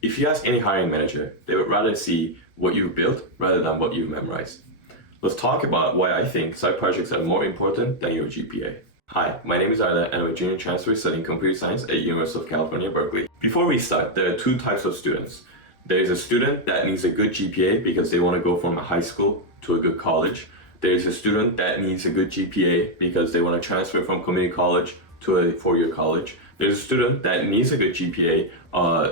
If you ask any hiring manager, they would rather see what you've built rather than what you've memorized. Let's talk about why I think side projects are more important than your GPA. Hi, my name is Arda and I'm a junior transfer studying computer science at University of California, Berkeley. Before we start, there are two types of students. There is a student that needs a good GPA because they want to go from a high school to a good college. There is a student that needs a good GPA because they want to transfer from community college to a four-year college. There's a student that needs a good GPA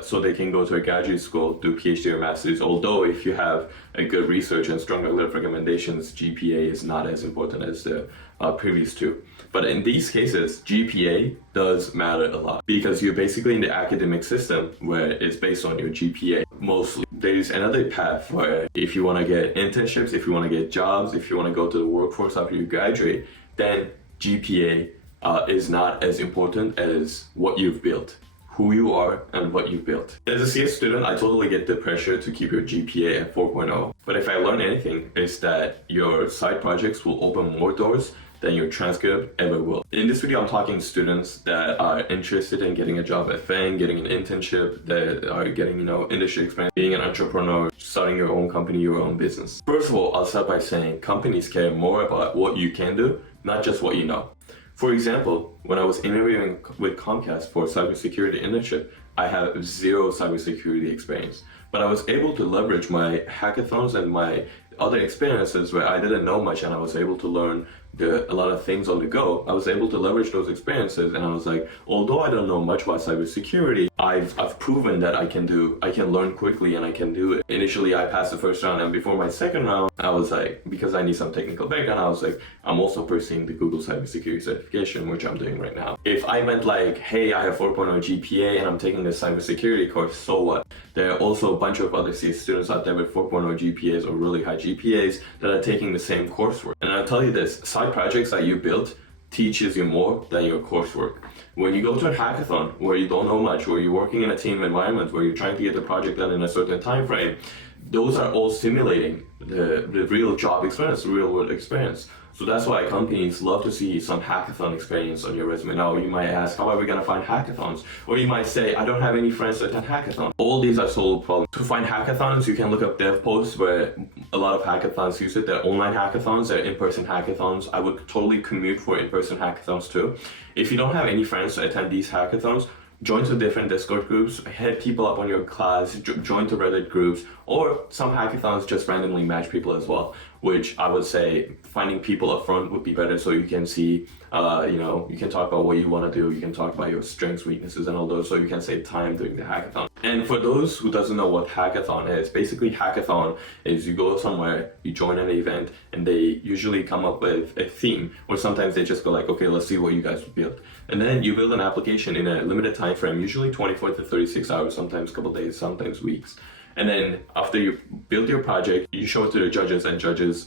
so they can go to a graduate school, do PhD or master's. Although if you have a good research and strong letter of recommendations, GPA is not as important as the previous two. But in these cases, GPA does matter a lot because you're basically in the academic system where it's based on your GPA mostly. There's another path where if you want to get internships, if you want to get jobs, if you want to go to the workforce after you graduate, then GPA is not as important as what you've built, who you are and what you've built. As a CS student, I totally get the pressure to keep your GPA at 4.0. But if I learn anything, it's that your side projects will open more doors than your transcript ever will. In this video, I'm talking to students that are interested in getting a job at FANG, getting an internship, that are getting, industry experience, being an entrepreneur, starting your own company, your own business. First of all, I'll start by saying companies care more about what you can do, not just what you know. For example, when I was interviewing with Comcast for cybersecurity internship, I have zero cybersecurity experience, but I was able to leverage my hackathons and my other experiences where I didn't know much and I was able to learn a lot of things on the go. I was able to leverage those experiences and I was like, although I don't know much about cybersecurity, I've proven that I can learn quickly and I can do it. Initially, I passed the first round and before my second round, I was like, because I need some technical background, I was like, I'm also pursuing the Google cybersecurity certification, which I'm doing right now. If I meant like, hey, I have 4.0 GPA and I'm taking this cybersecurity course, so what? There are also a bunch of other CS students out there with 4.0 GPAs or really high GPAs that are taking the same coursework. And I'll tell you this, side projects that you built teaches you more than your coursework. When you go to a hackathon where you don't know much, where you're working in a team environment, where you're trying to get the project done in a certain time frame, those are all simulating the real job experience, the real world experience. So that's why companies love to see some hackathon experience on your resume. Now you might ask, how are we gonna find hackathons? Or you might say, I don't have any friends that attend hackathons. All these are solved problems. To find hackathons, you can look up dev posts where a lot of hackathons use it. They're online hackathons, they're in-person hackathons. I would totally commute for in-person hackathons too. If you don't have any friends to attend these hackathons, join to different Discord groups, hit people up on your class, join to Reddit groups, or some hackathons just randomly match people as well, which I would say finding people up front would be better so you can see, you can talk about what you want to do, you can talk about your strengths, weaknesses, and all those, so you can save time during the hackathon. And for those who doesn't know what hackathon is, basically hackathon is you go somewhere, you join an event, and they usually come up with a theme, or sometimes they just go like, okay, let's see what you guys built. And then you build an application in a limited time frame, usually 24 to 36 hours, sometimes a couple days, sometimes weeks. And then after you build your project, you show it to the judges and judges,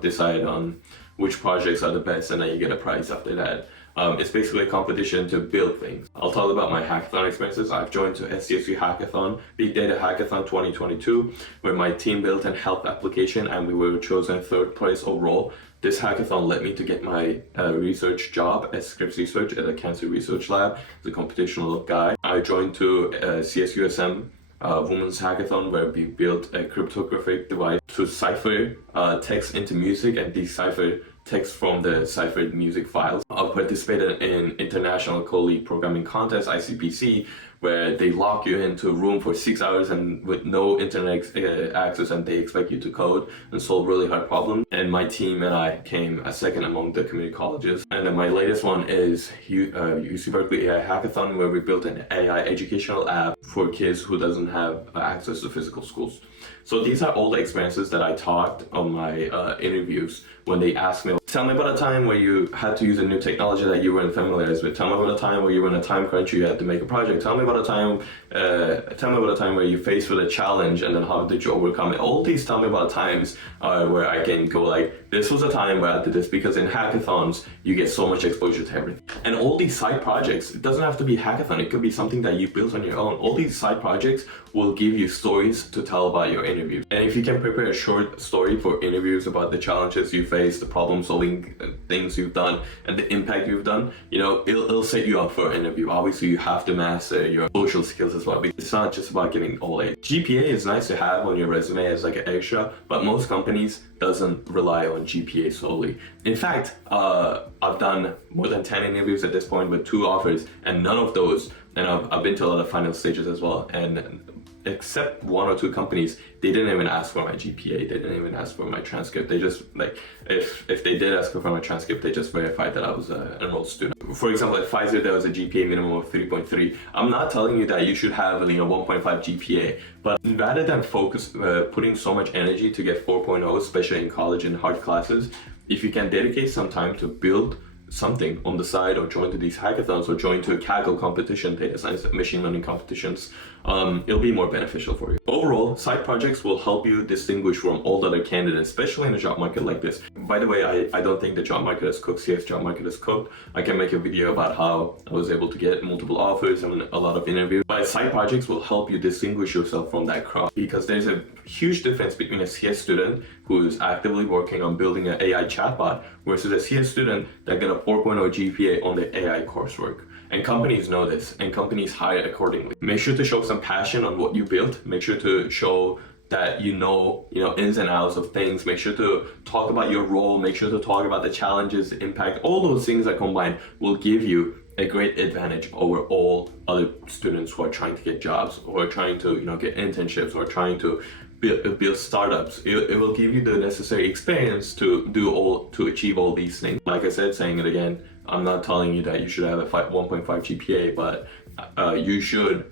decide on which projects are the best and then you get a prize after that. It's basically a competition to build things. I'll talk about my hackathon experiences. I've joined to SDSU Hackathon, Big Data Hackathon 2022, where my team built an health application and we were chosen third place overall. This hackathon led me to get my research job as Scripps Research at a cancer research lab as a computational guy. I joined to CSUSM Women's Hackathon where we built a cryptographic device to cipher text into music and decipher text from the ciphered music files. I've participated in International Co-League Programming Contest, ICPC, where they lock you into a room for 6 hours and with no internet access and they expect you to code and solve really hard problems. And my team and I came a second among the community colleges. And then my latest one is UC Berkeley AI Hackathon, where we built an AI educational app for kids who doesn't have access to physical schools. So these are all the experiences that I talked on my interviews when they asked me, tell me about a time where you had to use a new technology that you weren't familiar with. Tell me about a time where you were in a time crunch, you had to make a project. Tell me about a time where you faced with a challenge and then how did you overcome it. All these tell me about times where I can go like, this was a time where I did this, because in hackathons, you get so much exposure to everything. And all these side projects, it doesn't have to be hackathon, it could be something that you built on your own. All these side projects will give you stories to tell about your interview. And if you can prepare a short story for interviews about the challenges you face, the problem solving things you've done, and the impact you've done, you know, it'll set you up for an interview. Obviously, you have to master your social skills as well, because it's not just about getting all A's. GPA is nice to have on your resume as like an extra, but most companies doesn't rely on GPA solely. In fact, I've done more than 10 interviews at this point with 2 offers, and none of those, and I've been to a lot of final stages as well, and except 1 or 2 companies, they didn't even ask for my GPA, they didn't even ask for my transcript. They just, like, if they did ask for my transcript, they just verified that I was an enrolled student. For example, at Pfizer, there was a GPA minimum of 3.3. I'm not telling you that you should have, 1.5 GPA, but rather than putting so much energy to get 4.0, especially in college and hard classes, if you can dedicate some time to build something on the side, or join to these hackathons, or join to a Kaggle competition, data science and machine learning competitions, it'll be more beneficial for you. Overall, side projects will help you distinguish from all other candidates, especially in a job market like this. By the way, I don't think the job market is cooked. CS job market is cooked. I can make a video about how I was able to get multiple offers and a lot of interviews. But side projects will help you distinguish yourself from that crowd, because there's a huge difference between a CS student who is actively working on building an AI chatbot versus a CS student that got a 4.0 GPA on the AI coursework. And companies know this, and companies hire accordingly. Make sure to show some passion on what you built. Make sure to show that you know ins and outs of things. Make sure to talk about your role. Make sure to talk about the challenges, the impact. All those things that combined will give you a great advantage over all other students who are trying to get jobs, or trying to get internships, or trying to build startups. It will give you the necessary experience to achieve all these things. Like I said, saying it again, I'm not telling you that you should have a 1.5 GPA, but you should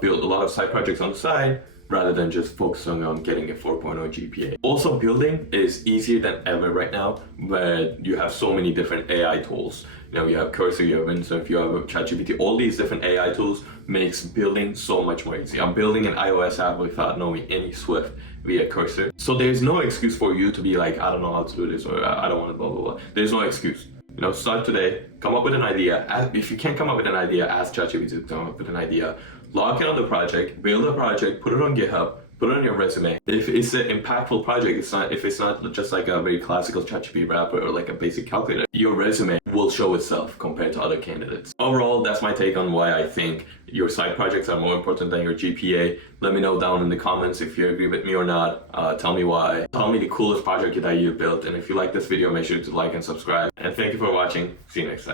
build a lot of side projects on the side, rather than just focusing on getting a 4.0 GPA. Also, building is easier than ever right now, where you have so many different AI tools. You have Cursor, you have Windsurf, you have ChatGPT. All these different AI tools makes building so much more easy. I'm building an iOS app without knowing any Swift via Cursor. So there's no excuse for you to be like, I don't know how to do this, or I don't want to blah, blah, blah. There's no excuse. Start today, come up with an idea. If you can't come up with an idea, ask ChatGPT to come up with an idea. Log in on the project, build a project, put it on GitHub, put it on your resume. If it's an impactful project, if it's not just like a very classical ChatGPT wrapper or like a basic calculator, your resume will show itself compared to other candidates. Overall, that's my take on why I think your side projects are more important than your GPA. Let me know down in the comments if you agree with me or not. Tell me why. Tell me the coolest project that you built. And if you like this video, make sure to like and subscribe. And thank you for watching. See you next time.